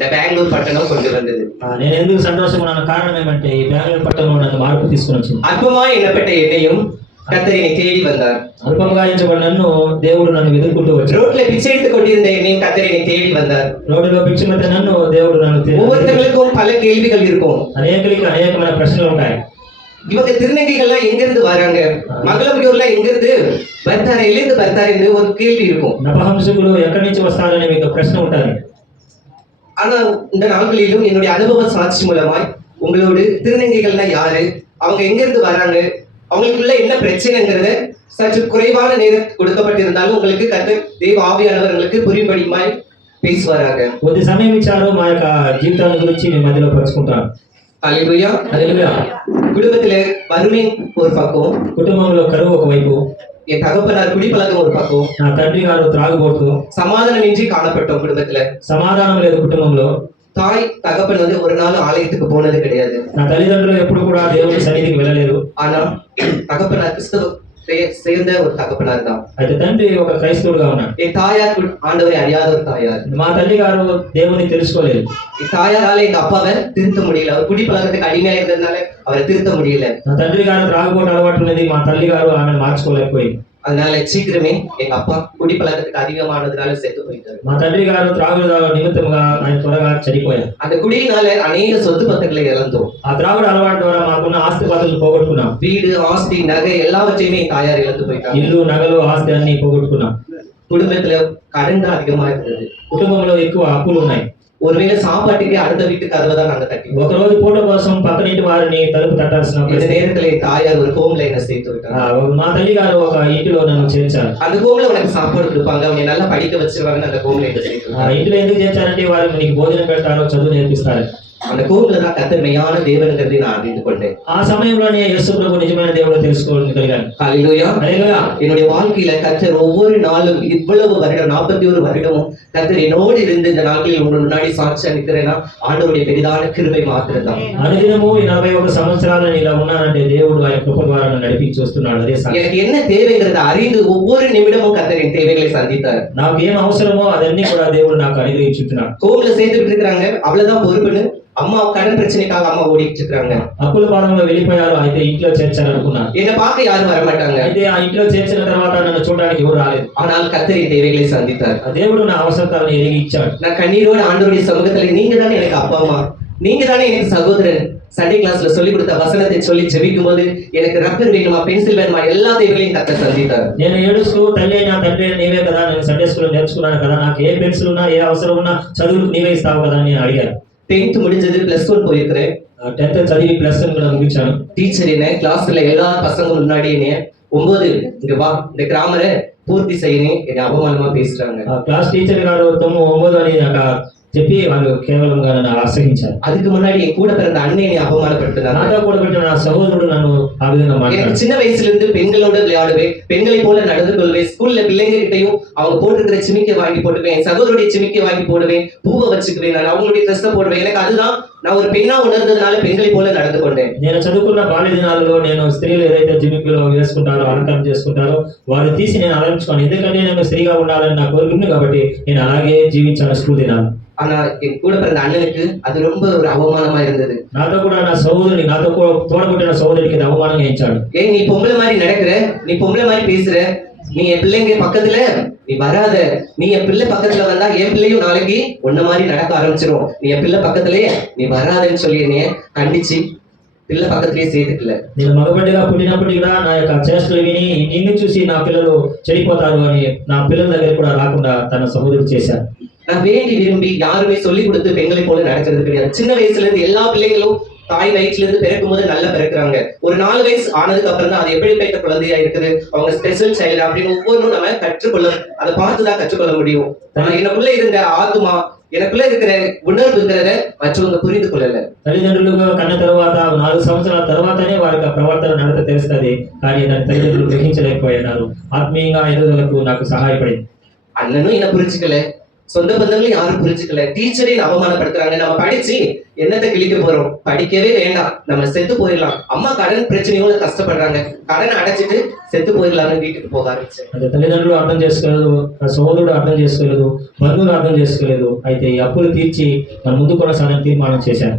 இந்த பெங்களూరు పట్టణం கொண்டு வந்தது. నేను ఎందుకు సంతోషంగా ఉన్నాను కారణం ఏమంటే ఈ బెంగళూరు పట్టణంలో నన్ను మార్పు తీసుకొని వచ్చింది. அற்பமாய் எண்ணப்பட்ட என்னையும் கர்த்தர் என்னை தேடி வந்தார். అల్పంగా ఎంచబడిన నన్ను దేవుడు నన్ను వెతుక్కుంటూ వచ్చాడు. ரோட்ல பிச்சை எடுத்துக் கொண்டிருந்த என்னையும் கர்த்தர் என்னை தேடி வந்தார். రోడ్డులో పిచ్చిమెత్త నన్ను దేవుడు నన్ను ஒவ்வொருத்தர்களுக்கும் பல கேள்விகள் இருக்கும். అనేకులకి అనేకమైన ప్రశ్నలు ఉంటాయి. இவங்க திருநங்கைகள்லாம் எங்க இருந்து வராங்க, மங்களபுரியூர்ல எங்க இருந்து பர்த்தாரையிலிருந்து பர்த்தாரைன்னு ஒரு கேள்வி இருக்கும். నపహంసకులు ఎక్కడి నుంచి వస్తారని మీకు ప్రశ్న ఉంటుంది. ஆனா இந்த நாட்களிலும் என்னுடைய அனுபவ சாட்சி மூலமாய் உங்களோடு திருநங்கைகள்னா யாரு, அவங்க எங்க இருந்து வராங்க, அவங்களுக்குள்ள என்ன பிரச்சனைங்கிறத சற்று குறைவான நேரம் கொடுக்கப்பட்டிருந்தாலும் உங்களுக்கு கர்த்தர் தேவ ஆவியானவர்களுக்கு புரியும்படியுமாய் பேசுவாராக. కొద్ది సమయం ఇచ్చారు మా యొక్క జీవితాల గురించి మీ మధ్యలో పంచుకుంటాను. ஹல்லேலூயா. హల్లెలూయా. குடும்பத்துல வறுமை ஒரு பக்கம், కుటుంబంలో కరువు ఒకవైపు, என் தகப்பனார் குடிப்பழக்கம் ஒரு பக்கம், నా తండ్రి గారు త్రాగుబోతు, சமாதானமின்றி காணப்பட்டோம் குடும்பத்துல. సమాధానం లేదు కుటుంబంలో. தாய் தகப்பன் ஒரு நாள் ஆலயத்துக்கு போனது கிடையாது. నా తల్లిదండ్రులు ఎప్పుడు కూడా దేవుని సన్నిధికి వెళ్ళలేదు. ஆனா தகப்பனார் கிறிஸ்தவ சேர்ந்த ஒரு தகப்பனார் தான். అయితే తండ్రి ఒక క్రైస్తవుడుగా ఉన్నాడు. என் தாயார் ஆண்டவரை அறியாத ஒரு தாயார். మా తల్లి గారు దేవుని తెలుసుకోలేదు. என் தாயாரால எங்க அப்பாவை திருத்த முடியல. அவர் குடிப்பழக்கத்துக்கு அடிமையா இருந்ததுனால அவரை திருத்த முடியல. నా తండ్రి గారు త్రాగుబోటు అలవాటు ఉన్నది, మా తల్లి గారు ఆమెను మార్చుకోలేకపోయింది. அதனால சீக்கிரமே எங்க அப்பா குடிப்பழக்கத்துக்கு அதிகமானதுனால செத்து போயிட்டாரு. మా తండ్రి గారు త్రాగుడు నిమిత్తముగా ఆయన త్వరగా చనిపోయారు. அந்த குடியினால அநேக சொத்து பத்துக்களை இழந்தோம். ఆ త్రాగుడు అలవాటు ద్వారా మాకున్న ఆస్తి పాత్రలు పోగొట్టుకున్నాం. வீடு, ஆஸ்தி, நகை எல்லாவற்றையுமே தாயார் இழந்து போயிட்டாங்க. ఇల్లు, నగలు, ఆస్తి అన్ని పోగొట్టుకున్నాం. குடும்பத்துல கடன் தான் அதிகமா இருந்தது. కుటుంబంలో ఎక్కువ అప్పులు ఉన్నాయి. ஒருவேளை சாப்பாட்டுக்கு அடுத்த வீட்டுக்கு கதவை தான் நாங்க தட்டி. ఒక రోజు పూట కోసం పక్కనింటి వారిని తలుపు తట్టాల్సిన இந்த நேரத்துல என் தாயார் ஒரு ஹோம்ல என்ன சேர்த்து விட்டாங்க. మా తల్లి గారు ఒక ఇంటిలో నన్ను చేర్చారు. அந்த ஹோம்ல உனக்கு சாப்பாடு கொடுப்பாங்க, அவங்க நல்லா படிக்க வச்சிருவாங்கன்னு அந்த ஹோம்ல என்ன சேர்த்து. ఇంటిలో ఎందుకు చేర్చారంటే వారు నీకు భోజనం పెడతారు, చదువు నేర్పిస్తారు. அந்த ஹோம்ல தான் கர்த்தர் மெய்யான தேவன்ங்கிறதை நான் அறிந்து கொண்டேன். ఆ సమయంలోనే యేసు ప్రభు నిజమైన దేవుడు తెలుసుకోగలిగాను. ஹல்லேலூயா. హల్లెలూయా. என்னுடைய வாழ்க்கையில கர்த்தர் ஒவ்வொரு நாளும் இவ்வளவு வருடம் 41 வருடமும் கர்த்தர் என்னோடு இருந்து இந்த நாட்களில் உங்கள் முன்னாடி சாட்சியா நிக்கிறேன்னா ஆண்டவருடைய பெரிதான கிருபை மாத்திரம் தான். అనుదినము ఈ 41 సంవత్సరాలు నేను ఇలా ఉన్నానంటే దేవుడు ఆయన కృప ద్వారా నన్ను నడిపించి వస్తున్నాడు. అదే எனக்கு என்ன தேவைங்கிறத அறிந்து ஒவ்வொரு நிமிடமும் கர்த்தர் என் தேவைகளை சந்தித்தார். నాకు ఏం అవసరమో అదన్నీ కూడా దేవుడు నాకు అనుగ్రహించుతున్నాడు. ஹோம்ல சேர்த்துட்டு இருக்காங்க, அவ்வளவுதான் பொறுப்புன்னு அம்மா கடன் பிரச்சனைக்காக அம்மா ஓடிட்டு இருக்காங்க. అప్పుల బాధంలో వెళ్ళిపోయారు, అయితే ఇంట్లో చేర్చారు అనుకున్నాను. என்ன பார்க்க யாரும் வர மாட்டாங்க. అయితే ఆ ఇంట్లో చేర్చిన తర్వాత నన్ను చూడడానికి ఎవరు రాలేదు. ஆனால் கர்த்தர் என் தேவைகளை சந்தித்தார். దేవుడు నా అవసరతలను ఎరిగి ఇచ్చాడు. நான் கண்ணீரோடு ஆண்டவருடைய சமூகத்துல நீங்க தானே எனக்கு அப்பா அம்மா, நீங்க தானே எனக்கு சகோதரன், சண்டே கிளாஸ்ல சொல்லி கொடுத்த வசனத்தை சொல்லி ஜெபிக்கும் போது எனக்கு ரப்பர் வேணுமா, பென்சில் வேணுமா, எல்லா தேவைகளையும் கர்த்தர் சந்தித்தார். నేను ఏడుస్తూ తల్లి అయినా తండ్రి నీవే కదా, నేను సండే స్కూల్లో నేర్చుకున్నాను కదా, నాకు ఏ పెన్సిల్ ఉన్నా ఏ అవసరం ఉన్నా చదువుకు నీవే ఇస్తావు కదా అని అడిగారు. 10th முடிஞ்சது, +1 போயிருக்கிறேன். 10th చదివి +1 కూడా ముగించాను. டீச்சர் என்ன கிளாஸ்ல எல்லா பசங்க முன்னாடி என்ன 9 இங்க வா இந்த கிராமரை பூர்த்தி செய்யணும் என்ன அவமானமா பேசுறாங்க. క్లాస్ టీచర్ గారు 9 అని నాకు చెప్పి వాళ్ళు కేవలంగా నన్ను ఆశ్రయించారు. அதுக்கு முன்னாடி என் கூட பிறந்த அண்ணன் என்னை அவமானப்படுத்தினாங்க. నాతో కూడా పెట్టిన నా సహోదరుడు నన్ను ఆ విధంగా మాట్లాడారు. எனக்கு சின்ன வயசுல இருந்து பெண்களோட விளையாடுவேன், பெண்களை போல நடந்து கொள்வேன், ஸ்கூல்ல பிள்ளைங்க கிட்டையும் அவங்க போட்டுக்கிற சிமிக்கை வாங்கி போட்டுவேன், என் சகோதரருடைய சிமிக்கை வாங்கி போடுவேன், பூவை வச்சுக்குவேன், நான் அவங்களுடைய ட்ரெஸ்ஸை போடுவேன். எனக்கு அதுதான் நான் ஒரு பெண்ணா உணர்ந்ததுனால பெண்களை போல நடந்து கொண்டேன். నేను చదువుకున్న బాల్య దినాల్లో నేను స్త్రీలు ఏదైతే జిమిక్కులు వేసుకుంటారో అలంకరణ చేసుకుంటారో వారు తీసి నేను అలంకరించుకోను. ఎందుకంటే నేను స్త్రీగా ఉండాలని నా కోరిక ఉంది కాబట్టి నేను అలాగే జీవించాను స్కూల్ దినాలు. ஆனா என் கூட பிறந்த அண்ணனுக்கு அது ரொம்ப ஒரு அவமானமா இருந்தது. నాతో కూడా నా సహోదరుని నాతో తోడబుట్టిన సహోదరికి అది అవమానంగా ఇచ్చాడు. ஏன் நீ பொம்பளை மாதிரி நடக்கிற, நீ பொம்பளை மாதிரி பேசுற, நீ என் பிள்ளைங்க பக்கத்துல நீ வராத, நீ என் பிள்ளை பக்கத்துல வந்தா என் பிள்ளையும் நாளைக்கு உன்ன மாதிரி நடக்க ஆரம்பிச்சிரும், நீ என் பிள்ளை பக்கத்திலே நீ வராதன்னு சொல்லி என்னைய கண்டிச்சு పిల్ల పక్కనే చేతికిలే. నేను మగబిడ్డగా పుట్టినప్పటికీ కూడా నా యొక్క చేష్టలు విని నిన్ను చూసి నా పిల్లలు చెడిపోతారు అని నా పిల్లల దగ్గర కూడా రాకుండా తన సహోదరుడు చేశారు. நான் வேண்டி விரும்பி யாருமே சொல்லி கொடுத்து பெண்களை போல நடக்கிறது கிடையாது. சின்ன வயசுல இருந்து எல்லா பிள்ளைகளும் தாய் வயிற்றுல இருந்து பிறக்கும் போது நல்லா பிறக்குறாங்க. ஒரு 4 வயசு ஆனதுக்கு அப்புறம் தான் அது எப்படி பெற்ற குழந்தையா இருக்குது, அவங்க ஸ்பெஷல் சைல்டு அப்படின்னு ஒவ்வொன்றும் நம்ம கற்றுக்கொள்ள, அதை பார்த்துதான் கற்றுக்கொள்ள முடியும். எனக்குள்ள இருந்த ஆத்மா, எனக்குள்ள இருக்கிற உணர்வுங்கிறத மற்றவங்க புரிந்து கொள்ளல. తల్లిదండ్రులుగా కన్న తర్వాత 4 సంవత్సరాల తర్వాతనే వారికి ఆ ప్రవర్తన నడత తెలుస్తుంది. కానీ దాని తల్లిదండ్రులు గ్రహించలేకపోయినారు. ఆత్మీయంగా ఎదుగుదలకు నాకు సహాయపడింది. అన్నను என்ன புரிஞ்சுக்கல, சொந்த பந்தங்களும் யாரும் புரிஞ்சுக்கல, டீச்சரையும் அவமானப்படுத்துறாங்க. நம்ம படிச்சு என்னத்தை கிழிக்க போறோம்? படிக்கவே வேண்டாம், நம்ம செத்து போயிடலாம். அம்மா கடன் பிரச்சனையோட కష్టப்படுறாங்க, கடனை అడచిட்டு సెత్తు పోయిలాలని వీటికి పోగా ఆరంభించారు. అది తల్లిదండ్రులు అర్థం చేసుకోలేదు, సోదరుడు అర్థం చేసుకోలేదు, బంధువులు అర్థం చేసుకోలేదు. అయితే ఈ అప్పులు తీర్చి మన ముందు కొనసాగని తీర్మానం చేశాను.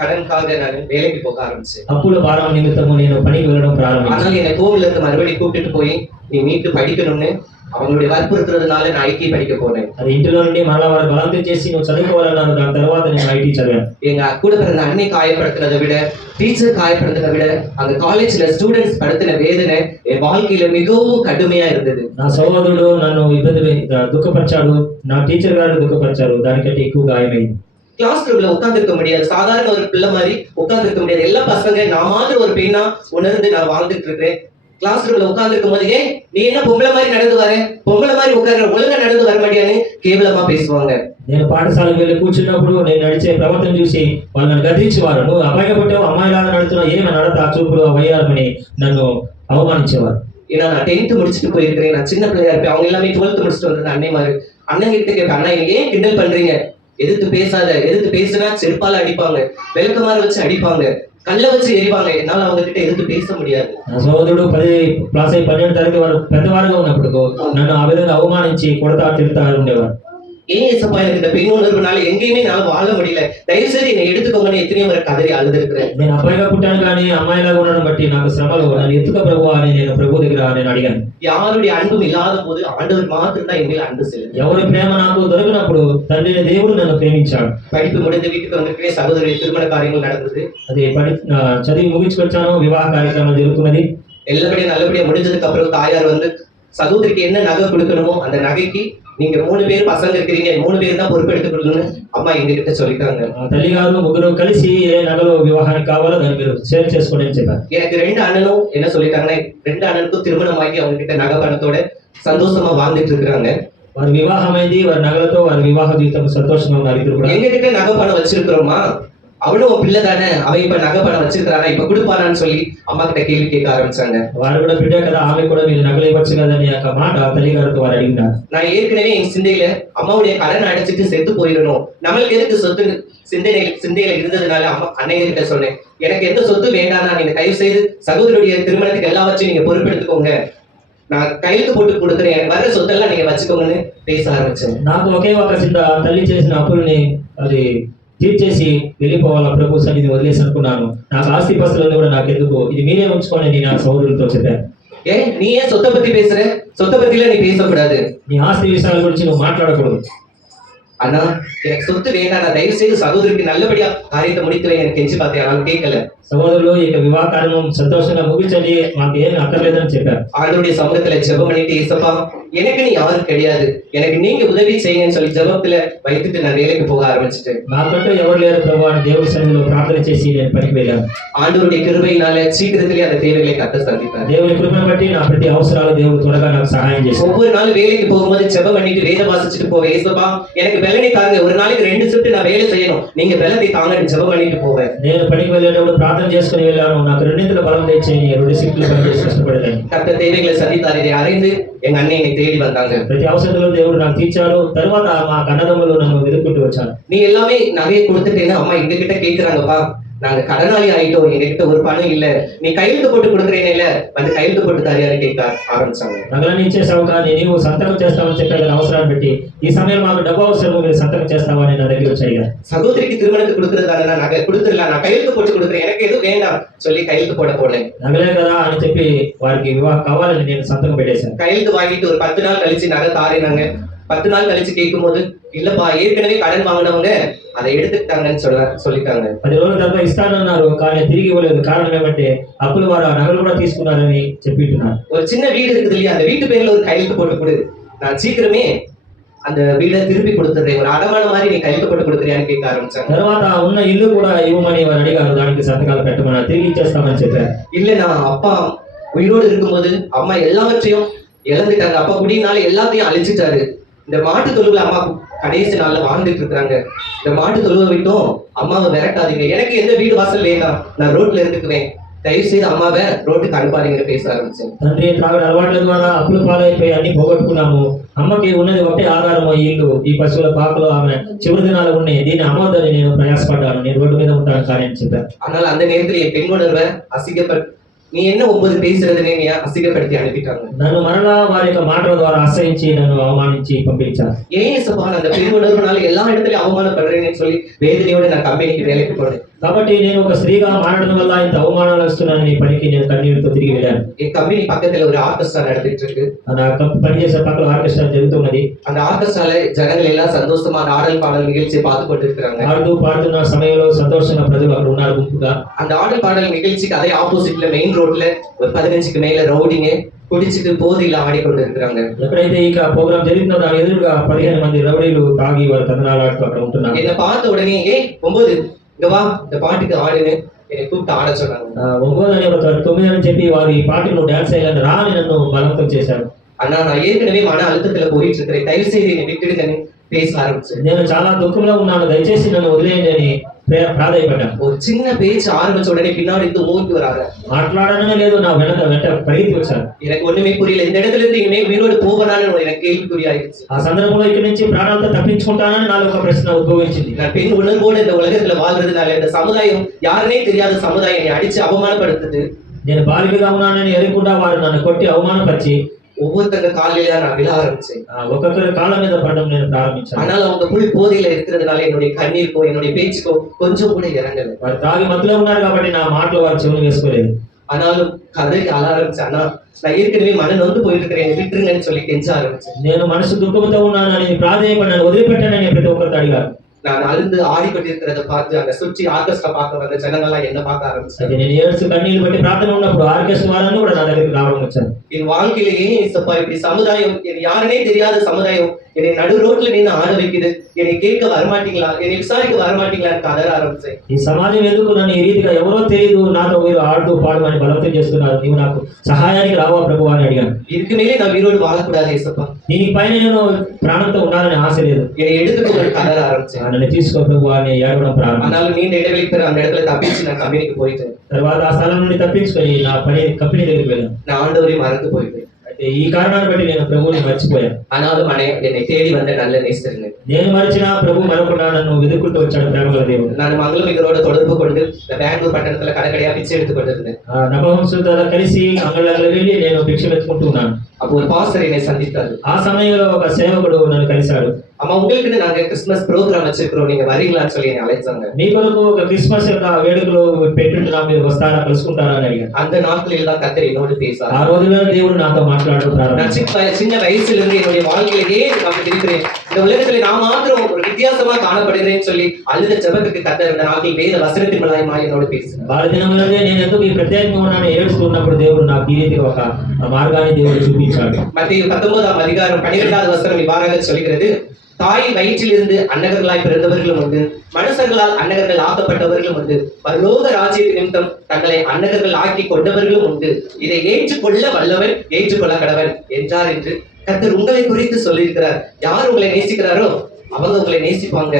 கடனுக்காக நான் வேலைக்கு போக ஆரம்பிச்சேன். అప్పుల భారం నిమిత్తము నేను పనికి వెళ్ళడం ప్రారంభించాను. ஆனால் என்னை ஹோம்ல இருந்து மறுபடியும் கூப்பிட்டு போய் நீ மீட்டு படிக்கணும்னு அவங்களுடைய வற்புறுத்துறதுனால நான் ஐடி படிக்க போனேன். అది ఇంటిలో నుండి మరలా వారు బలవంతం చేసి నువ్వు చదువుకోవాలన్నారు. దాని తర్వాత నేను ఐటీ చదివాను. எங்க கூட பிறந்த அன்னை காயப்படுத்தினதை விட, டீச்சர் காயப்படுத்தினதை விட, அந்த காலேஜ்ல ஸ்டூடெண்ட்ஸ் படுத்தின வேதனை என் வாழ்க்கையில மிகவும் கடுமையா இருந்தது. నా సహోదరుడు నన్ను దుఃఖపరిచాడు, నా టీచర్ గారు దుఃఖపరిచారు. దానికంటే ఎక్కువ గాయమైంది. கிளாஸ் ரூம்ல உட்கார்ந்துருக்க முடியாது, சாதாரண ஒரு பிள்ளை மாதிரி உட்கார்ந்துருக்க முடியாது. எல்லா பசங்க நான் மாதிரி ஒரு பெண்ணா உணர்ந்து நான் வாழ்ந்துட்டு இருக்கிறேன். கிளாஸ் ரூம்ல உட்கார்ந்துருக்கும் போது, ஏன் நீ என்ன பொம்பளை மாதிரி நடந்து வர, பொம்பளை மாதிரி உட்கார்ற, ஒழுங்கா நடந்து வர மாட்டியான்னு கேவலமா பேசுவாங்க. నేను పాఠశాలకు వెళ్ళి కూర్చున్నప్పుడు నేను నడిచే ప్రవర్తన చూసి వాళ్ళు నన్ను గద్దించేవారు. నువ్వు అబ్బాయిగా పుట్టావు, అమ్మాయిలాగా నడుతున్నావు, ఏమి నడత చూపులు అవయ్యారని నన్ను అవమానించేవారు. ஏன்னா நான் 10th முடிச்சுட்டு போயிருக்கிறேன், நான் சின்ன பிள்ளையா இருப்பேன். அவங்க எல்லாமே 12th முடிச்சுட்டு வந்தது அன்னை மாதிரி. அண்ணன் கிட்ட கேட்பேன், அண்ணா என்னை ஏன் கிண்டல் பண்றீங்க, எதிர்த்து பேசாத, எதிர்த்து பேசுனா செருப்பால அடிப்பாங்க, விளக்கமாற வச்சு அடிப்பாங்க, கல்ல வச்சு எரிவாங்க. என்னால அவங்க கிட்ட எதிர்த்து பேச முடியாது. నా సోదరుడు 12 తరగతి వారు పెద్దవారుగా ఉన్నప్పుడు నన్ను ఆ విధంగా అవమానించి కొడతా తిడతా ఉండేవారు. ஏன் ஏசப்பா எனக்கு இந்த பெண் உணர்வுனால எங்கேயுமே நான் வாழ முடியல, தயவு செய்து என்னை எடுத்துக்கோங்கன்னு எத்தனையோ முறை கதறி அழுதுருக்கிறேன். నేను అబ్బాయిగా పుట్టాను కానీ అమ్మాయిలాగా ఉండడం బట్టి నాకు శ్రమలు, నన్ను ఎత్తుక ప్రభు అని నేను ప్రభు దగ్గర నేను అడిగాను. யாருடைய அன்பும் இல்லாத போது ஆண்டவர் மாத்திரம் தான் என் மேல அன்பு செலுத்து. ఎవరి ప్రేమ నాకు దొరికినప్పుడు తండ్రిని దేవుడు నన్ను ప్రేమించాడు. படிப்பு முடிந்து வீட்டுக்கு வந்திருக்கிறேன், சகோதரி திருமண காரியங்கள் நடந்தது. అది చదివి ముగించుకొచ్చాను, వివాహ కార్యక్రమం జరుగుతున్నది. எல்லாபடியும் நல்லபடியா முடிஞ்சதுக்கு அப்புறம் தாயார் வந்து சகோதரிக்கு என்ன நகை கொடுக்கணுமோ அந்த நகைக்கு நீங்க 3 பேர் பசங்க இருக்கிறீங்க, 3 பேர் தான் பொறுப்பெடுத்துக் கொடுக்கணும்னு அம்மா எங்க கிட்ட சொல்லிட்டாங்க. తల్లి గారు ముగ్గురు కలిసి ఏ నగలు వివాహానికి కావాలో దాన్ని మీరు షేర్ చేసుకోండి అని చెప్పారు. எனக்கு 2 அண்ணனும் என்ன சொல்லிட்டாங்கன்னா, 2 அண்ணனுக்கும் திருமணம் ஆகி அவங்க கிட்ட நகை பணத்தோட சந்தோஷமா வாழ்ந்துட்டு இருக்காங்க. వారి వివాహమైంది, వారి నగలతో వారి వివాహ జీవితం సంతోషంగా ఉన్నారు ఇద్దరు కూడా. எங்க கிட்ட நகை பணம் வச்சிருக்கிறோமா, அவனும் உன் பிள்ளை தானே, அவன் இப்ப நகை பணம் வச்சிருக்கானா, இப்ப கொடுப்பானான்னு சொல்லி அம்மா கிட்ட கேள்வி கேட்க ஆரம்பிச்சாங்க. వారు కూడా బిడ్డ కదా, ఆమె కూడా మీరు నగలు ఇవ్వచ్చు కదని ఆ మాట తల్లి గారితో వారు అడిగినారు. நான் ஏற்கனவே என் சிந்தையில அம்மாவுடைய கடன் அடைச்சிட்டு செத்து போயிடணும், நம்மளுக்கு எதுக்கு சொத்து சிந்தையில இருந்ததுனால அம்மா அன்னைய கிட்ட சொன்னேன், எனக்கு எந்த சொத்து வேண்டாம்னா நீங்க தயவு செய்து சகோதரியுடைய திருமணத்துக்கு எல்லாவற்றையும் நீங்க பொறுப்பெடுத்துக்கோங்க, நான் கையெழுத்து போட்டு கொடுக்குறேன், எனக்கு வர்ற சொத்தெல்லாம் நீங்க வச்சுக்கோங்கன்னு பேச ஆரம்பிச்சேன். నాకు ఒకే ఒక చింత, తల్లి చేసిన అప్పుల్ని అది తీర్చేసి వెళ్ళిపోవాలా ప్రభు సన్నిధి వదిలేసి అనుకున్నాను. నాకు ఆస్తి పస్తులన్నీ కూడా నాకు ఎందుకు, ఇది మీరే ఉంచుకోండి నేను నా సోదరులతో చెప్పాను. ஏன் நீ ஏன் சொத்தை பத்தி பேசுற, சொத்தை பத்தில நீ பேசக்கூடாது, నీ ఆస్తి విషయాల గురించి నువ్వు మాట్లాడకూడదు. ஆனா எனக்கு சொத்து வேண்டாம், நான் தயவு செய்து சகோதரிக்கு நல்லபடியா காரியத்தை முடிக்கிறேன் எனக்கு கெஞ்சி பார்த்தேன், ஆனால் கேட்கல. సహోదరులు ఇక వివాహ కార్యం సంతోషంగా ముగించండి, మాకు ఏమి అక్కర్లేదని చెప్పారు. ஆண்டவருடைய சமூகத்துல ஜெபம் பண்ணிட்டு, ஏசப்பா எனக்கு நீ யாரும் கிடையாது, எனக்கு நீங்க உதவி செய்யுங்கன்னு சொல்லி ஜெபத்துல வைத்துட்டு நான் வேலைக்கு போக ஆரம்பிச்சிட்டேன். నాకంటూ ఎవరు లేరు ప్రభు అని దేవుడి సన్నిధిలో ప్రార్థన చేసి నేను పనికి వెళ్ళాను. ஆண்டவருடைய கிருபையினால சீக்கிரத்திலே அந்த தேவைகளை கத்த சந்தித்தார். దేవుని కృపను బట్టి నా ప్రతి అవసరాలు దేవుడు త్వరగా నాకు సహాయం చేశారు. ஒவ்வொரு நாள் வேலைக்கு போகும்போது ஜெபம் பண்ணிட்டு வேத வாசிச்சுட்டு போவேன். ஏசப்பா எனக்கு பெலனை தாங்க, ஒரு நாளைக்கு 2 ஷிஃப்ட் நான் வேலை செய்யணும், நீங்க பெலத்தை தாங்கன்னு ஜெபம் பண்ணிட்டு போவேன். నేను పనికి వెళ్ళేటప్పుడు ప్రార్థన చేసుకుని వెళ్ళాను, నాకు 2 బలం తెచ్చేయండి, 2 షిఫ్ట్లు పని చేసి కష్టపడలేను. கத்த தேவைகளை சந்தித்தார். இதை அறிந்து எங்க அண்ணன் என்னை தேடி வந்தாங்க. ప్రతి అవసరంలో దేవుడు నాకు తీర్చాడు. తర్వాత మా కన్నదమ్ములు నన్ను ఎదుర్కొంటూ వచ్చారు. நீ எல்லாமே நகையை கொடுத்துட்டேன்னா அம்மா எங்க கிட்ட கேக்குறாங்கப்பா, நாங்க கடனாளி ஆயிட்டோம், எங்க கிட்ட ஒரு பணம் இல்ல, நீ கையெழுத்து போட்டு கொடுக்குறேன்னு இல்ல, வந்து கையெழுத்து போட்டு தரியான்னு கேட்க ஆரம்பிச்சாங்க. నగలన్నీ ఇచ్చేసావు కానీ నీవు సంతకం చేస్తావని చెప్పారు అవసరాన్ని బట్టి, ఈ సమయం మాకు డబ్బు అవసరం, మీరు సంతకం చేస్తావా అని నా దగ్గర వచ్చాయి. சகோதரிக்கு திருமணத்துக்கு கொடுக்கறதான நான் நகை கொடுத்துடலாம், நான் கையெழுத்து போட்டு கொடுக்குறேன், எனக்கு எதுவும் வேண்டாம் சொல்லி கையெழுத்து போட போனேன். నగలే కదా అని చెప్పి వారికి వివాహం కావాలని నేను సంతకం పెట్టేశాను. கையெழுத்து வாங்கிட்டு ஒரு 10 நாள் கழிச்சு நகை தாரினாங்க. 10 நாள் கழிச்சு கேட்கும் போது, இல்லப்பா ஏற்கனவே கடன் வாங்கினவங்க அதை எடுத்துக்கிட்டாங்கன்னு சொல்லிட்டாங்க. 10 రోజుల తర్వాత ఇస్తానన్నారు కానీ తిరిగి ఇవ్వలేదు. కారణం ఏమంటే అప్పులు వారు ఆ నగలు కూడా తీసుకున్నారని చెప్పిట్టున్నారు. ஒரு சின்ன வீடு இருக்குது இல்லையா, அந்த வீட்டு பேர்ல ஒரு கையெழுத்து போட்டு கொடு, நான் சீக்கிரமே அந்த வீடை திருப்பி கொடுத்துறேன், ஒரு அடமான மாதிரி நீ கையெழுத்து போட்டு கொடுக்குறியான்னு கேட்க ஆரம்பிச்சாங்க. తర్వాత ఉన్న ఇల్లు కూడా ఇవ్వమని వారు అడిగారు, దానికి సంతకాలు పెట్టమని, తిరిగి ఇచ్చేస్తామని చెప్పారు. இல்ல நான் அப்பா உயிரோடு இருக்கும்போது அம்மா எல்லாவற்றையும் இழந்துட்டாங்க, அப்பா குடியினால எல்லாத்தையும் அழிச்சிட்டாரு, இந்த மாட்டு தொழுவுல அம்மா கடைசி நாள்ல வாழ்ந்துட்டு இருக்காங்க, இந்த மாட்டு தொழுவை விட்டும் அம்மாவை விரட்டாதீங்க, எனக்கு எந்த வீடு வாசல் வேண்டாம், நான் ரோட்ல இருந்துக்குவேன், தயவு செய்து அம்மாவை ரோட்டுக்கு அனுப்பாதீங்கன்னு பேச ஆரம்பிச்சேன். తండ్రి త్రాగడ అలవాట్ల ద్వారా అప్పుల పాలైపోయి అన్ని పోగొట్టుకున్నాము. అమ్మకి ఉన్నది ఒకటే ఆధారము ఈ ఇల్లు, ఈ పశువుల పాకలు. ఆమె చివరి దినాలు ఉన్నాయి, దీన్ని అమ్మొద్దని నేను ప్రయాసపడ్డాను. నేను రోడ్డు మీద ఉంటాను కానీ అని చెప్పాను. ஆனால் அந்த நேரத்தில் என் பெண் உணர்வை நீ என்ன 9 பேசுறதுன்னு நீ அசிங்கப்படுத்தி அனுப்பிட்டாங்க. నన్ను మరలా వారి యొక్క మాటల ద్వారా అసహించి నన్ను అవమానించి పంపించారు. ஏன் சப்பா அந்த பெண் உணர்வுனால எல்லா இடத்துலயும் அவமானப்படுறேன்னு சொல்லி வேதனையோட நான் கம்பெனிக்கு வேலைக்கு போனேன். కాబట్టి నేను ఒక స్త్రీగా మారడం వల్ల ఇంత అవమానాలు వస్తున్నాయని నీ పనికి నేను కన్నీరుతో తిరిగి వెళ్ళాను. என் கம்பெனி பக்கத்துல ஒரு ஆர்கெஸ்ட்ரா நடந்துட்டு இருக்கு. నా పనిచేసే పక్కన ఆర్కెస్ట్రా జరుగుతున్నది. அந்த ஆர்கெஸ்ட்ரால ஜனங்கள் எல்லாம் சந்தோஷமா அந்த ஆடல் பாடல் நிகழ்ச்சியை பார்த்து கொண்டு இருக்காங்க. ఆడుతూ పాడుతున్న సమయంలో సంతోషంగా ప్రజలు అక్కడ ఉన్నారు గుంపుగా. அந்த ஆடல் பாடல் நிகழ்ச்சிக்கு அதே ஆப்போசிட்ல மெயின் ரோட்ல ஒரு 15க்கு மேல ரவுடிங்க குடிச்சிட்டு போதையில ஆடிக்கொண்டு இருக்கிறாங்க. ఎక్కడైతే ఇక ప్రోగ్రామ్ జరుగుతుందో దాని ఎదురుగా 15 మంది రౌడీలు తాగి వారు తదనాలాడుతూ అక్కడ ఉంటున్నారు. என்ன பார்த்த உடனே 9 இங்க வா இந்த பாட்டுக்கு ஆடுன்னு என்னை கூப்பிட்டு ஆட சொன்னாங்க. 9 అని 9 అని చెప్పి వారు ఈ పాటకు నువ్వు డాన్స్ చేయాలని రా అని నన్ను బలవంతం చేశారు. அண்ணா நான் ஏற்கனவே மன அழுத்தத்துல போயிட்டு இருக்கிறேன், தயவு செய்து என்னை விட்டுடுங்கன்னு பேச ஆரம்பிச்சேன். నేను చాలా దుఃఖంలో ఉన్నాను, దయచేసి నన్ను వదిలేయండి అని ప్రాధాయపడ్డాను. ஒரு சின்ன பேச்சு ஆரம்பிச்ச உடனே பின்னாடி இருந்து ஓடி வராங்க. మాట్లాడనే లేదు, నా వెంట పరిగెత్తి వచ్చారు. எனக்கு ஒண்ணுமே புரியல. இந்த இடத்துல இருந்து இனிமே உயிரோடு போவனான்னு எனக்கு கேள்விக்குறி ஆயிடுச்சு. ఆ సందర్భంలో ఇక్కడి నుంచి ప్రాణాలతో తప్పించుకుంటానని నాలో ఒక ప్రశ్న ఉద్భవించింది. நான் பெண் உணர்வோடு இந்த உலகத்துல வாழ்றதுனால இந்த சமுதாயம் யாருனே தெரியாத சமுதாயம் என்னை அடிச்சு அவமானப்படுத்துது. నేను బాలికగా ఉన్నానని ఎరగకుండా వారు నన్ను కొట్టి అవమానపరిచి ஒவ்வொருத்தங்க காலையில நான் விழ ஆரம்பிச்சேன். ఒక్కొక్కరి కాళ్ళ మీద పడడం నేను ప్రారంభించాను. ஆனால் அவங்க புல் போதையில இருக்கிறதுனால என்னுடைய கண்ணீருக்கோ என்னுடைய பேச்சுக்கோ கொஞ்சம் கூட இறங்கல. వారు తాగి మత్తులో ఉన్నారు కాబట్టి నా మాటలు వారు చెవులు వేసుకోలేదు. ஆனாலும் கதறி அழ ஆரம்பிச்சேன். அண்ணா நான் ஏற்கனவே மன நொந்து போயிட்டு இருக்கிறேன், விட்டுருங்கன்னு சொல்லி கெஞ்ச ஆரம்பிச்சேன். నేను మనసు దుఃఖంతో ఉన్నానని ప్రాధేయపడ్డాను, వదిలిపెట్టానని ప్రతి ఒక్కరు అడిగారు. நான் அழுந்து ஆடிக்கொண்டிருக்கிறத பார்த்து அந்த சுற்றி ஆர்கெஸ்ட்ரா பார்க்க வந்த ஜனங்கள்லாம் என்ன பார்க்க ஆரம்பிச்சாங்க. అయితే నేను ఏడ్చి కన్నీళ్లు బట్టి ప్రార్థన ఉన్నప్పుడు ఆర్కెస్ట్రా వాళ్ళని కూడా నా దగ్గరికి రావడం వచ్చారు. என் வாழ்க்கையில ஏன் இசப்பா இப்படி சமுதாயம், என் யாருனே தெரியாத சமுதாயம் என்னை நடு ரோட்ல நின்று ஆட வைக்குது, என்னை கேட்க வரமாட்டீங்களா, என்னை விசாரிக்க வரமாட்டீங்களான்னு கதற ஆரம்பிச்சேன். ఈ సమాజం ఎందుకు నన్ను ఈ రీతిగా ఎవరో తెలియదు నాతో మీరు ఆడుతూ పాడమని బలవంతం చేస్తున్నారు, నీవు నాకు సహాయానికి రావా ప్రభు అని అడిగాను. இதுக்கு மேலே நான் உயிரோடு வாழக்கூடாது இசப்பா, దీనికి పైన నేను ప్రాణంతో ఉండాలని ఆశ లేదు. என்னை எடுத்துட்டு கதற ஆரம்பிச்சேன். నన్ను తీసుకో ప్రభు అని ఏడవడం ప్రారంభం. ஆனாலும் நீண்ட இடைவெளிக்கு பிறகு அந்த இடத்துல தப்பிச்சு நான் கம்பெனிக்கு போயிட்டேன். తర్వాత ఆ స్థలం నుండి తప్పించుకొని నా కంపెనీ దగ్గరికి వెళ్ళాను. நான் ஆண்டவரையும் மறந்து போயிட்டேன். అయితే ఈ కారణాన్ని బట్టి నేను ప్రభువుని మర్చిపోయాను. ஆனாலும் என்னை தேடி வந்த நல்ல நேசருங்க. నేను మరిచిన ప్రభు మరొకడా నన్ను వెతుక్కుంటూ వచ్చాడు ప్రేమగల దేవుడు. நான் மங்களம் இதோட தொடர்பு கொண்டு பெங்களூர் பட்டணத்துல கடைக்கடையா பிச்சை எடுத்து கொண்டிருந்தேன். నభవంశులతో కలిసి అంగళ్ళలో వెళ్ళి నేను భిక్ష వెతుకుంటూ ఉన్నాను. அப்போ ஒரு பாஸ்டர் என்னை சந்தித்தாரு. ఆ సమయంలో ఒక సేవకుడు నన్ను కలిశాడు. அம்மா உங்களுக்குன்னு நாங்க கிறிஸ்துமஸ் ப்ரோக்ராம் வச்சிருக்கிறோம், நீங்க வரீங்களான்னு சொல்லி என்னை அழைச்சாங்க. మీ కొరకు ఒక క్రిస్మస్ యొక్క వేడుకలు పెట్టుంటున్నాం, మీరు వస్తారా కలుసుకుంటారా అని అడిగాను. அந்த நாட்களில் தான் கர்த்தர் என்னோடு பேசார். ఆ రోజుల్లో దేవుడు నాతో మాట్లాడడం ప్రారంభించాడు. நான் சின்ன வயசுல இருந்து என்னுடைய வாழ்க்கையிலேயே நான் இருக்கிறேன், இந்த உலகத்துல நான் மாத்திரம் ஒரு வித்தியாசமா காணப்படுகிறேன்னு சொல்லி அழுத ஜெபத்துக்கு கர்த்தர் இந்த நாட்களில் வேத வசனத்தின் மூலமா என்னோடு பேசினார். బాల దినములనే నేను ఎందుకు ఈ ప్రత్యేకంగా ఉన్నాను ఏడుస్తున్నప్పుడు దేవుడు నాకు ఈ రీతిగా ఒక మార్గాన్ని దేవుడు చూపించాడు. மத்தேயு 19ஆம் அதிகாரம் 12வது வசனம் இவ்வாறாக சொல்கிறது, தாய் வயிற்றிலிருந்து அன்னகர்களாய் பிறந்தவர்களும் உண்டு, மனுஷர்களால் அன்னகர்கள் ஆக்கப்பட்டவர்களும் உண்டு, பரலோக ராஜ்யத்தின் நிமித்தம் தங்களை அன்னகர்கள் ஆக்கி கொண்டவர்களும் உண்டு, இதை ஏற்றுக்கொள்ள வல்லவன் ஏற்றுக்கொள்ள கடவன் என்றார் என்று கர்த்தர் உங்களை குறித்து சொல்லியிருக்கிறார். யார் உங்களை நேசிக்கிறாரோ அவங்க உங்களை நேசிப்பாங்க.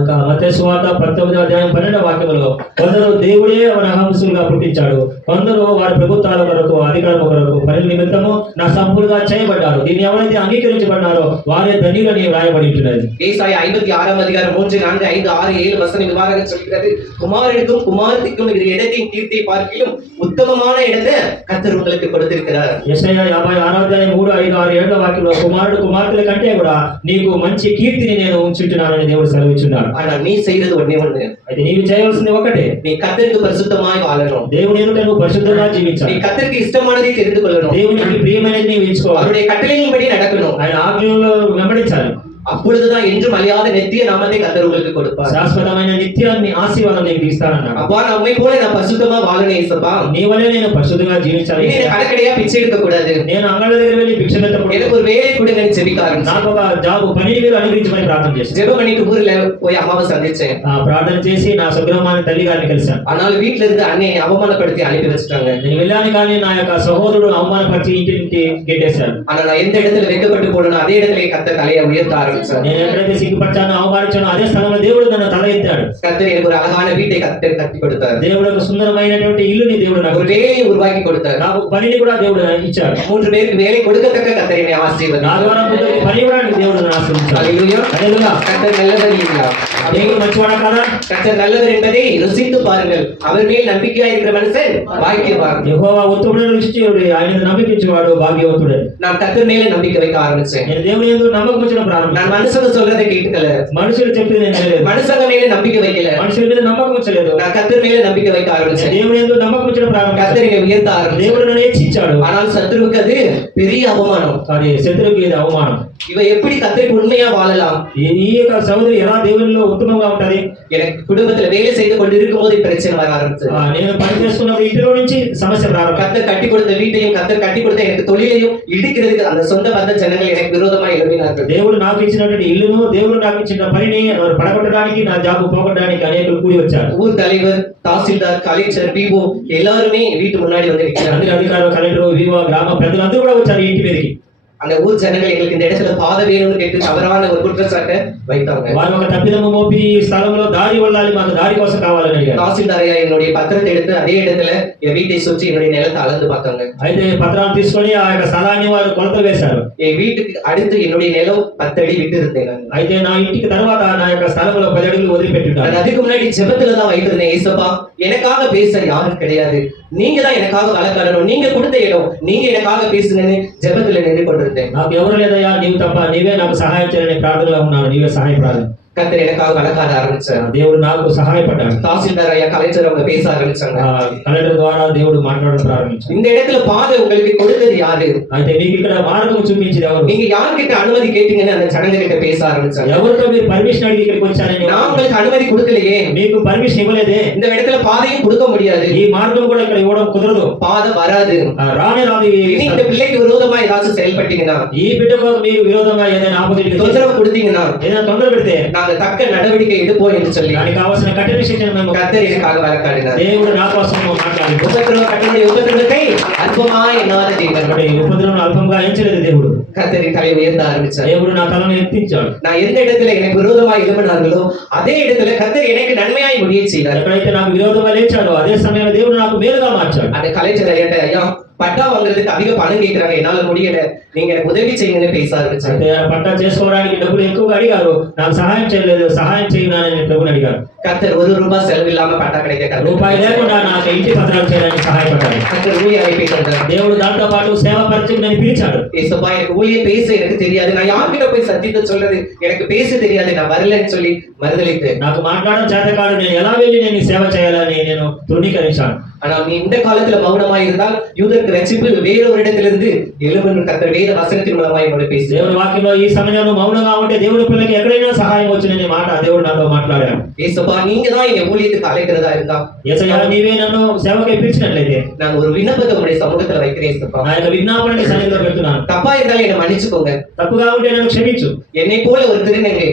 ఇంకా మత్తయి సువార్త 19వ అధ్యాయం 12వ వాక్యములో కొందరు దేవుడే వారి అహంసులుగా పుట్టించాడు, కొందరు వారి ప్రభుత్వాల కొరకు అధికారం కొరకు పని నిమిత్తము నా సంపూర్ణంగా చేయబడ్డారు, దీన్ని ఎవరైతే అంగీకరించబడ్డారో వారే ధన్యులని వ్రాయబడి ఉంటున్నది. ஏசாயா 56ஆம் அதிகாரம் 3, 4, 5, 6, 7 வசனம் இவ்வாறாக சொல்கிறது, குமாரனுக்கும் குமாரத்திற்கும் இது இடத்தின் கீர்த்தியை பார்க்கிலும் உத்தமமான இடத்தை கர்த்தர் உங்களுக்கு கொடுத்திருக்கிறார். యెషయా 56వ అధ్యాయం 3, 5, 6, 7వ వాక్యంలో కుమారుడు కుమార్తెల కంటే కూడా నీకు మంచి కీర్తిని నేను ఉంచుచున్నానని దేవుడు సెలవిచ్చున్నాడు. ஆனா நீ செய்யறது ஒண்ணே ஒண்ணு, అయితే నీవు చేయవలసింది ఒకటే, நீ కర్తருக்கு పరిశుద్ధமாய் వాழணும். దేవుని ఎదుట నువ్వు పరిశుద్ధంగా நீ జీవించాలి. கர்த்தருக்கு ఇష్టமானதை தெரிந்து கொள்ளணும். దేవునికి ప్రియమైనది నీవు ఎంచుకోవాలి. அவருடைய கட்டளையின்படி நடக்கணும். ఆయన ఆజ్ఞలను వెంబడించాలి. அப்பொழுதுதான் என்றும் அழியாத நித்திய நாமத்தை கர்த்தர் உங்களுக்கு கொடுப்பார். శాశ్వతమైన నిత్యాన్ని ఆశీర్వాదం నీకు ఇస్తానన్నాడు. அப்பா நம்மை போல நான் பரிசுத்தமா வாழணும் ஏசப்பா. నీ వల్లే నేను పరిశుద్ధంగా జీవించాలి. நீ கணக்கடையா பிச்சை எடுக்க கூடாது. నేను అంగళ్ళ దగ్గర వెళ్ళి భిక్ష పెట్టకూడదు. எனக்கு ஒரு வேலை கொடுங்கன்னு ஜெபிக்க ஆரம்பிச்சேன். నాకు ఒక జాబ్ పని మీరు అనుగ్రహించమని ప్రార్థన చేశాను. ஜெபம் பண்ணிட்டு ஊர்ல போய் அம்மாவை சந்திச்சேன். ప్రార్థన చేసి నా స్వగ్రామాన్ని తల్లి గారిని కలిశాను. ஆனால் வீட்டுல இருந்து அன்னை அவமானப்படுத்தி அனுப்பி வச்சுட்டாங்க. నేను వెళ్ళాను కానీ నా యొక్క సహోదరుడు అవమానపరిచి ఇంటికి గెట్టేశాడు. ஆனா நான் எந்த இடத்துல வெக்கப்பட்டு போனேனோ அதே இடத்துல கர்த்தர் தலையை உயர்த்த ஆரம்பிச்சார். ஆரம்பிச்சார். నేను ఎక్కడైతే సిగ్గుపడ్డానో అవమానించానో అదే స్థలంలో దేవుడు నన్ను తల ఎత్తాడు. கர்த்தர் எனக்கு ஒரு அழகான வீட்டை கர்த்தர் கட்டி கொடுத்தார். దేవుడు ఒక సుందరమైనటువంటి ఇల్లుని దేవుడు నాకు ஒரு வேலையை உருவாக்கி கொடுத்தார். నాకు పనిని కూడా దేవుడు ఇచ్చాడు. 3 பேருக்கு வேலை கொடுக்கத்தக்க கர்த்தர் என்னை ஆசீர்வதித்தார். నా ద్వారా ముగ్గురికి పని ఇవ్వడానికి దేవుడు నన్ను ఆశీర్వదించాడు. ஹல்லேலூயா. హల్లెలూయా. கர்த்தர் நல்லவர் இல்லையா? దేవుడు మంచివాడా కాదా? கர்த்தர் நல்லவர் என்பதை ருசித்து பாருங்கள். அவர் மேல் நம்பிக்கையா இருக்கிற மனுஷன் பாக்கியவான். యెహోవా ఉత్తముడైన రుచిచేయుడు, ఆయన నమ్మికించువాడు భాగ్యవంతుడే. நான் கர்த்தர் மேல நம்பிக்கை வைக்க ஆரம்பிச்சேன். నేను దేవుని యందు నమ్మకం ఉంచడం ప్రారంభించాను. நான் மனுஷங்க சொல்றதை கேட்டுக்கல. మనుషులు చెప్తే నేను వినలేదు. மனுஷங்க மேல நம்பிக்கை வைக்கல. మనుషుల మీద నమ్మకం ఉంచలేదు. நான் கர்த்தர் மேல நம்பிக்கை வைக்க ஆரம்பிச்சேன். దేవుని యందు నమ్మకం ఉంచడం ప్రారంభించాను. கர்த்தர் என்னை உயர்த்த ஆரம்பிச்சார். దేవుడు నన్ను హెచ్చించాడు. ஆனால் சத்துருவுக்கு அது பெரிய அவமானம். అది శత్రువుకి ఇది అవమానం. இவ எப்படி கர்த்தருக்கு உண்மையா வாழலாம்? ఈ యొక్క సహోదరి ఎలా దేవునిలో ఉత్తమంగా ఉంటది? எனக்கு குடும்பத்துல வேலை செய்து கொண்டு இருக்கும்போது பிரச்சனை வர ஆரம்பிச்சது. నేను పని చేసుకున్నప్పుడు ఇంటిలో నుంచి సమస్య ప్రారంభం. கர்த்தர் கட்டி கொடுத்த வீட்டையும் கர்த்தர் கட்டி கொடுத்த எனக்கு தொழிலையும் இடிக்கிறதுக்கு அந்த சொந்த பந்த ஜனங்கள் எனக்கு விரோதமா எழுப்பினார்கள். దేవుడు నాకు ఇచ్చినటువంటి ఇల్లును, దేవుడు నాకు ఇచ్చిన పనిని పడగొట్టడానికి, నా జాబు పోగొట్టడానికి అనేకులు కూడి వచ్చారు. ஊர் தலைவர், தாசில்தார், கலெக்டர், பிஓ எல்லாருமே வீட்டு முன்னாடி வந்து நிற்கிறாங்க. అందరి అధికారులు, కలెక్టర్, వివో, గ్రామ పెద్దలందరూ కూడా వచ్చారు ఇంటి మీదకి. அந்த ஊர் ஜனங்கள் எங்களுக்கு இந்த இடத்துல பாதை வேணும்னு கேட்டு தவறான ஒரு குற்றச்சாட்டை வைத்தாங்க. వారు ఒక తప్పిదము మోపి ఈ స్థలంలో దారి వెళ్ళాలి, మాకు దారి కోసం కావాలని అడిగారు. தாசில்தார் ஐயா என்னுடைய பத்திரத்தை எடுத்து அதே இடத்துல என் வீட்டை சுற்றி என்னுடைய நிலத்தை அளந்து பார்த்தாங்க. అయితే పత్రాలు తీసుకొని ఆ యొక్క స్థలాన్ని వారు కొలతలు వేశారు. என் வீட்டுக்கு அடுத்து என்னுடைய நிலம் 10 அடி விட்டு இருந்தேன். நான் అయితే నా ఇంటికి తర్వాత నా యొక్క స్థలంలో 10 అడుగులు వదిలిపెట్టినాను. நான் அதுக்கு முன்னாடி ஜெபத்துல தான் வைத்திருந்தேன். ஏசப்பா, எனக்காக பேச யாரும் கிடையாது, நீங்க தான் எனக்காக வழக்காடணும், நீங்க கொடுத்த இடம், நீங்க எனக்காக பேசுங்கன்னு ஜெபத்துல நின்று கொண்டிருந்தேன். నాకు ఎవరు లేదయ్యా, నీవు తప్ప, నీవే నాకు సహాయం చేయాలని ప్రార్థనలో ఉన్నాను. నీవే సహాయపడాలి. கர்த்தர் எனக்காக வழக்காட ஆரம்பிச்சார். దేవుడు నాకు సహాయపడ్డాడు. தாசில்தார் ஐயா, கலெக்டர் அவங்க பேச ஆரம்பிச்சாங்க. కలెక్టర్ ద్వారా దేవుడు మాట్లాడడం ప్రారంభించాడు. இந்த இடத்துல பாதை உங்களுக்கு கொடுத்தது யாரு? అయితే మీకు ఇక్కడ మార్గం చూపించింది ఎవరు? நீங்க யார்கிட்ட அனுமதி கேட்டீங்கன்னு அந்த ஜனங்க கிட்ட பேச ஆரம்பிச்சாங்க. ఎవరితో మీరు పర్మిషన్ అడిగి ఇక్కడికి వచ్చారని? நான் உங்களுக்கு அனுமதி கொடுக்கலையே, మీకు పర్మిషన్ ఇవ్వలేదే. இந்த இடத்துல பாதையும் கொடுக்க முடியாது, ఈ మార్గం కూడా ఇక్కడ ఇవ్వడం కుదరదు, பாதை வராது. రానే రాదు. இனி இந்த பிள்ளைக்கு விரோதமா ஏதாச்சும் செயல்பட்டீங்கன்னா, ఈ బిడ్డకు మీరు విరోధంగా ఏదైనా ఆపోజిట్ தொந்தரவு கொடுத்தீங்கன்னா, ఏదైనా తొందర పెడితే நாங்க தக்க நடவடிக்கை எடுப்போம் என்று சொல்லி దానికి కావాల్సిన కఠిన శిక్షణ మేము கர்த்தர் எனக்காக வழக்காடினார். దేవుడు నా కోసం మాట్లాడి கர்த்தருடைய உபத்திரவத்தை அற்பமா எண்ணாத தேவன். ఉపద్రవం అల్పంగా ఎంచలేదు దేవుడు. கர்த்தரின் தலை உயர்த்த ஆரம்பிச்சார். దేవుడు నా తలను ఎత్తించాడు. நான் எந்த இடத்துல எனக்கு விரோதமாய் எழும்பினார்களோ அதே இடத்துல கர்த்தர் எனக்கு நன்மையாய் முடிய செய்தார். ఎక్కడైతే నాకు విరోధంగా లేచాడో అదే సమయంలో దేవుడు నాకు మేలుగా మార్చాడు. அந்த கலெக்டர் ஐயா பட்டா வாங்குறதுக்கு அதிக பணம் கேட்கிறாங்க, என்னால முடியல, நீங்க எனக்கு உதவி செய்யுங்கன்னு பேச ஆரம்பிச்சாங்க. అంటే పట్టా చేసుకోవడానికి డబ్బులు ఎక్కువగా అడిగారు. నాకు సహాయం చేయలేదు, సహాయం చేయమని ప్రభుని అడిగారు. கர்த்தர் ₹1 செலவில்லாம பட்டா கிடைக்க రూపాయి లేకుండా నాకు ఇంటి పత్రాలు చేయడానికి సహాయపడ్డాడు. கர்த்தர் ஊழிய அழைப்பை தந்தார். దేవుడు దాంతో పాటు సేవ పరిచయం పిలిచాడు. ஏசப்பா, எனக்கு ஊழியம் பேச எனக்கு தெரியாது, நான் யார்கிட்ட போய் சத்தியத்தை சொல்றது, எனக்கு பேச தெரியாது, நான் வரலன்னு சொல்லி மறுதளித்தேன். నాకు మాట్లాడడం చేత కాదు, నేను ఎలా వెళ్ళి నేను సేవ చేయాలని నేను తృణీకరించాను. ஆனா நீ இந்த காலத்துல மௌனமாய் இருந்தால் யூதருக்கு ரட்சிப்பு வேற ஒரு இடத்திலிருந்து எழும்பும். கர்த்தர் வேத வசனத்தின் மூலமாய் என்னோட பேசி దేవుని వాక్యంలో ఈ సమయంలో మౌనంగా ఉంటే దేవుని పిల్లలకి ఎక్కడైనా సహాయం వచ్చిననే మాట దేవుడు నాతో మాట్లాడాడు. ஏசப்பா, நீங்க தான் என் ஊழியத்துக்கு அழைக்கிறதா இருந்தா, యేసయ్యా నీవే నన్ను సేవకై పిలిచినట్లయితే நான் ஒரு விண்ணப்பத்தை உங்களுடைய சமூகத்துல வைக்கிறேன். ஏசப்பா, నా యొక్క విజ్ఞాపనని సన్నిధిలో పెడుతున్నాను. தப்பா இருந்தாலும் என்னை மன்னிச்சுக்கோங்க. తప్పుగా ఉంటే నన్ను క్షమించు. என்னை போல ஒரு திருநங்கை,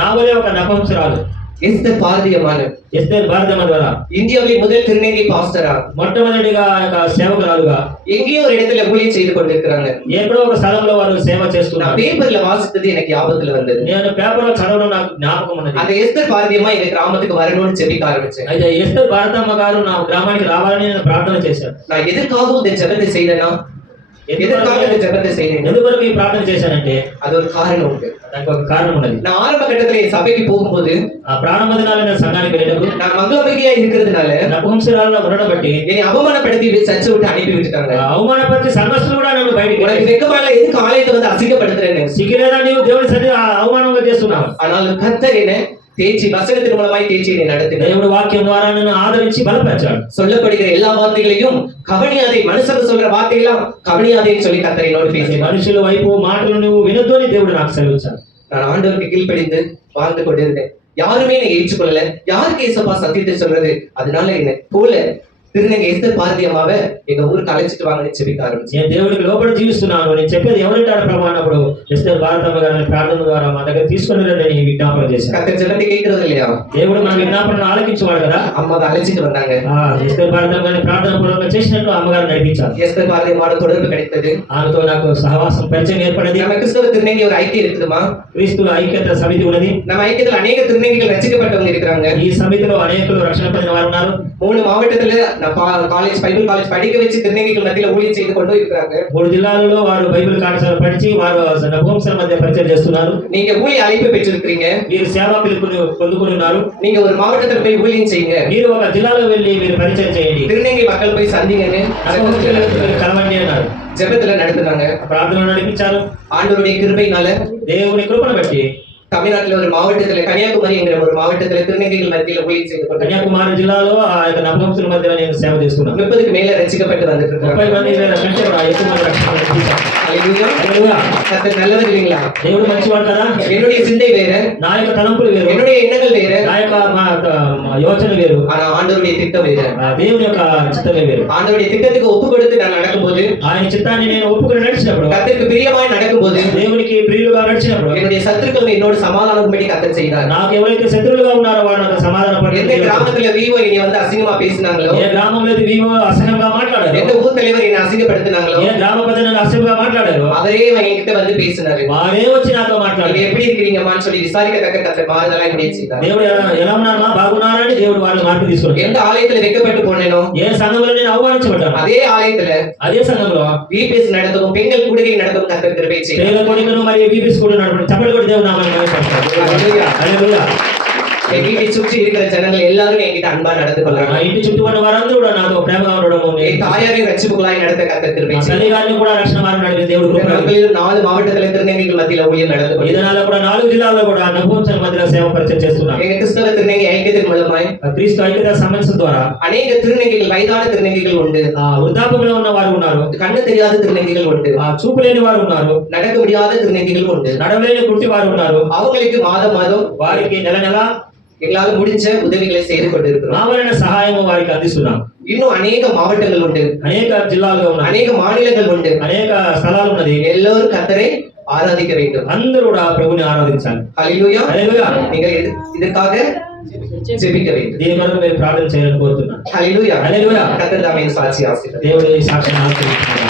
నా వలే ఒక నపుంసకురాలు எஸ்தர் பாரதியமான ఎస్తేర్ భారతమ్మ ద్వారా இந்தியாவின் முதல் திருநங்கை பாஸ்டரா మొట్టమొదటిగా యొక్క సేవకురాలుగా எங்கேயோ ஒரு இடத்துல ஊழியம் செய்து கொண்டிருக்கிறாங்க. ఎక్కడో ఒక స్థలంలో వారు సేవ நான் చేస్తున్నారు. பேப்பர்ல வாசித்தது எனக்கு ஞாபகத்துல வந்தது. నేను పేపర్లో చదవడం నాకు జ్ఞాపకం ఉన్నది. அந்த எஸ்தர் பாரதியம்மா எங்க கிராமத்துக்கு வரணும்னு ஜெபிக்க ஆரம்பிச்சேன். అయితే ఎస్తేర్ భారతమ్మ గారు నా గ్రామానికి రావాలని నేను ప్రార్థన చేశాను. நான் எதற்காகவும் இந்த ஜெபத்தை செய்தேனா, எதற்காக இந்த ஜெபத்தை செய்தேன், ఎందువరకు ఈ ప్రార్థన చేశానంటే அது ஒரு காரணம் உண்டு. దానికి ఒక కారణం ఉన్నది. நான் ఆరంభ కట్టத்துல என் సభకి போகும்போது ఆ ప్రారంభ దినాల్లో నేను సంఘానికి వెళ్ళేటప్పుడు நான் மங்களபகியா இருக்கிறதுனால నపుంసకురాలుగా ఉండడం బట్టి என்னை அவமானப்படுத்தி சர்ச்சை விட்டு அனுப்பி விட்டுட்டாங்க. అవమానపరిచి సంఘస్థులు కూడా నన్ను బయటికి உனக்கு வெக்கமால எதுக்கு ஆலயத்தை வந்து அசிங்கப்படுத்துறேன்னு. సిగ్గులేదా నీవు దేవుని సన్నిధి అవమానంగా చేస్తున్నావు. ஆனாலும் கர்த்தர் என்ன தேய்ச்சி வசனத்தின் மூலமாய் தேய்ச்சி என்னை நடத்தினார். దేవుడు వాక్యం ద్వారా నన్ను ఆదరించి బలపరిచాడు. சொல்லப்படுகிற எல்லா வார்த்தைகளையும் கவனியாதே, மனுஷங்க சொல்ற வார்த்தையெல்லாம் கவனியாதேன்னு சொல்லி கர்த்தர் என்னோடு பேசினார். మనుషుల వైపు మాటలు నువ్వు వినొద్దు అని దేవుడు నాకు సెలవిచ్చాడు. நான் ஆண்டவருக்கு கீழ்ப்படிந்து வாழ்ந்து கொண்டிருந்தேன். யாருமே என்னை ஏற்றுக்கொள்ளல. யாருக்கு ஏசப்பா சத்தியத்தை சொல்றது? அதனால என்ன போல திருநங்கை எஸ்தர் பாரதி அம்மாவை எங்க ஊருக்கு அழைச்சிட்டு வாங்கன்னு ஜெபிக்க ஆரம்பிச்சு. నేను దేవుడికి లోబడి జీవిస్తున్నాను, నేను చెప్పేది ఎవరింటాడు ప్రభు అన్నప్పుడు ఎస్తేర్ భారతమ్మ గారిని ప్రార్థన ద్వారా మా దగ్గర తీసుకుని రండి అని విజ్ఞాపన చేశాను. கர்த்தர் ஜெபத்தை கேட்கறது இல்லையா? దేవుడు మన విజ్ఞాపనను ఆలకించేవాడు కదా. அம்மாவை அழைச்சிட்டு வந்தாங்க. ఎస్తేర్ భారతమ్మ గారిని ప్రార్థన పూర్వకంగా చేసినట్టు అమ్మగారు నడిపించారు. எஸ்தர் பாரதி அம்மாவோட தொடர்பு கிடைத்தது. ఆమెతో నాకు సహవాసం పరిచయం ఏర్పడింది. நம்ம கிறிஸ்தவ திருநங்கை ஒரு ஐக்கியம் இருக்குதுமா? క్రీస్తుల ఐక్యత సమితి ఉన్నది. நம்ம ஐக்கியத்துல அநேக திருநங்கைகள் ரசிக்கப்பட்டவங்க இருக்கிறாங்க. ఈ సమితిలో అనేకులు రక్షణ పొందిన వారు ఉన్నారు. 3 மாவட்டத்துல காலேஜ் பைபிள் காலேஜ் படிக்க வச்சு திருநங்கைகள் மத்தியில ஊழியம் செய்து கொண்டு இருக்கிறாங்க. 3 జిల్లాలలో వారు బైబిల్ కళాశాల படிச்சு వారు నపుంసకుల మధ్య పరిచయం చేస్తున్నారు. நீங்க ஊழிய அழைப்பு பெற்றிருக்கீங்க. మీరు సేవా పిలుపుని పొందుకొని ఉన్నారు. நீங்க ஒரு மாவட்டத்துல போய் ஊழியம் செய்யுங்க. మీరు ఒక జిల్లాలో వెళ్ళి మీరు పరిచయం చేయండి. திருநங்கை மக்கள் போய் சந்திங்கன்னு కలవండి అన్నారు. ஜெபத்துல நடத்துனாங்க. ప్రార్థన నడిపించారు. ஆண்டவருடைய கிருபையினால దేవుని కృపను బట్టి தமிழ்நாட்டுல ஒரு மாவட்டத்துல கன்னியாகுமரி என்கிற ஒரு மாவட்டத்துல திருநங்கைகள் மத்தியில ஊழியம் செய்து கொண்டு కన్యాకుమారి జిల్లాలో ఆ యొక్క నపుంసకుల మధ్య నేను సేవ చేస్తున్నాను. 30க்கு மேல ரசிக்கப்பட்டு வந்துட்டு 30 இருக்காங்க. మంది కంటే కూడా ఎక్కువ మంది రక్షణ పొందుతారు. ஹல்லேலூயா. హల్లెలూయా. கர்த்தர் நல்லவர் இல்லைங்களா? దేవుడు మంచివాడు కదా. என்னுடைய சிந்தை வேற, నా యొక్క తలంపులు వేరు, என்னுடைய எண்ணங்கள் வேற, నా యొక్క యోచన వేరు, ஆனா ஆண்டவருடைய திட்டம் வேற. దేవుని యొక్క చిత్తమే వేరు. ஆண்டவருடைய திட்டத்துக்கு ஒப்பு கொடுத்து நான் நடக்கும்போது, ఆయన చిత్తాన్ని నేను ఒప్పుకొని నడిచినప్పుడు, கர்த்தருக்கு பிரியமாய் நடக்கும்போது, దేవునికి ప్రియులుగా నడిచినప్పుడు என்னுடைய சத்துருக்கள் என்னோட சமாதானப்படி கர்த்தர் செய்தார். నాకు ఎవరైతే శత్రువులుగా ఉన్నారో వారు నాకు సమాధాన எந்த கிராமத்துல விவோ என்னை வந்து அசிங்கமா பேசினாங்களோ, ఏ గ్రామంలో వివో అసహ్యంగా మాట్లాడారు, எந்த ஊர் தலைவர் என்னை அசிங்கப்படுத்தினாங்களோ, ఏ గ్రామ ప్రజలు నన్ను అసహ్యంగా మాట్లాడారు, அவரே என்கிட்ட வந்து பேசினாரு. వారే వచ్చి నాతో మాట్లాడారు. நீங்க எப்படி இருக்கிறீங்கம்மான்னு சொல்லி விசாரிக்கத்தக்க கர்த்தர் மாறுதலா என்னுடைய செய்தார். దేవుడు ఎలా ఉన్నారమ్మా, బాగున్నారా అని దేవుడు వారిని మార్పు తీసుకున్నాడు. எந்த ஆலயத்துல வெட்கப்பட்டு போனேனோ, ఏ సంఘంలో నేను అవమానించబడ్డాను, அதே ஆலயத்துல అదే సంఘంలో வீபீஎஸ் நடத்தவும் பெண்கள் கூடுகை நடத்தவும் கர்த்தர் கிருபை செய்தார். పేద కొడుకును మరియు బీబీస్ కూడా నడపడం చప్పటి కొట్టి దేవుడు నామాన్ని మహిమపరచాడు. హల్లెలూయా. హల్లెలూయా. என் வீட்டை சுற்றி இருக்கிற ஜனங்கள் எல்லாரும் என்கிட்ட அன்பா நடந்து నా கொள்றாங்க. ఇంటి చుట్టూ ఉన్న వారందరూ కూడా నాతో ప్రేమగా ఉండడము, என் தாயாரை ரட்சிப்புகளாய் நடத்த கர்த்தர் கிருபை నా செய்தார். తల్లి గారిని కూడా రక్షణ మార్గం నడిపే దేవుడు కృప. மக்களில் 4 மாவட்டத்துல திருநங்கைகள் மத்தியில ஊழியம் நடந்து ఈ கொண்டிருக்கிறது. దినాల్లో కూడా 4 జిల్లాల్లో కూడా నపుంసకుల మధ్యలో సేవ పరిచయం చేస్తున్నారు. எங்க கிறிஸ்தவ திருநங்கை ஐக்கியத்தின் மூலமாய் క్రీస్తు ఐక్యత సమావేశం ద్వారా அநேக திருநங்கைகள் వయதான திருநங்கைகள் உண்டு. వృద్ధాప్యంలో ఉన్న వారు ఉన్నారు, கண்ணு தெரியாத திருநங்கைகள் உண்டு. చూపు లేని వారు ఉన్నారు, நடக்க முடியாத திருநங்கைகள் உண்டு. నడవలేని కుంటి వారు ఉన్నారు. அவங்களுக்கு மாதம் மாதம் వారికి నెల నెల எங்களால முடிஞ்ச உதவிகளை செய்து கொண்டிருக்கிறோம். కావలసిన సహాయము వారికి అందిస్తున్నాం. இன்னும் அநேக மாவட்டங்கள் உண்டு, అనేక జిల్లాలుగా ఉన్నాయి, அநேக மாநிலங்கள் உண்டு. అనేక స్థలాలు ఉన్నది. எல்லோரும் கர்த்தரை ஆராதிக்க வேண்டும். అందరూ కూడా ప్రభుని ఆరాధించాలి. ஹல்லேலூயா. హల్లెలూయా. நீங்கள் இதற்காக ஜெபிக்க வேண்டும். దీని కొరకు మీరు ప్రార్థన చేయాలని కోరుతున్నాను. ஹல்லேலூயா. హల్లెలూయా. கர்த்தர் தாமே சாட்சி ஆசீர்வதிப்பார். దేవుడు ఈ సాక్ష్యాన్ని ఆశీర్వదించుగాక.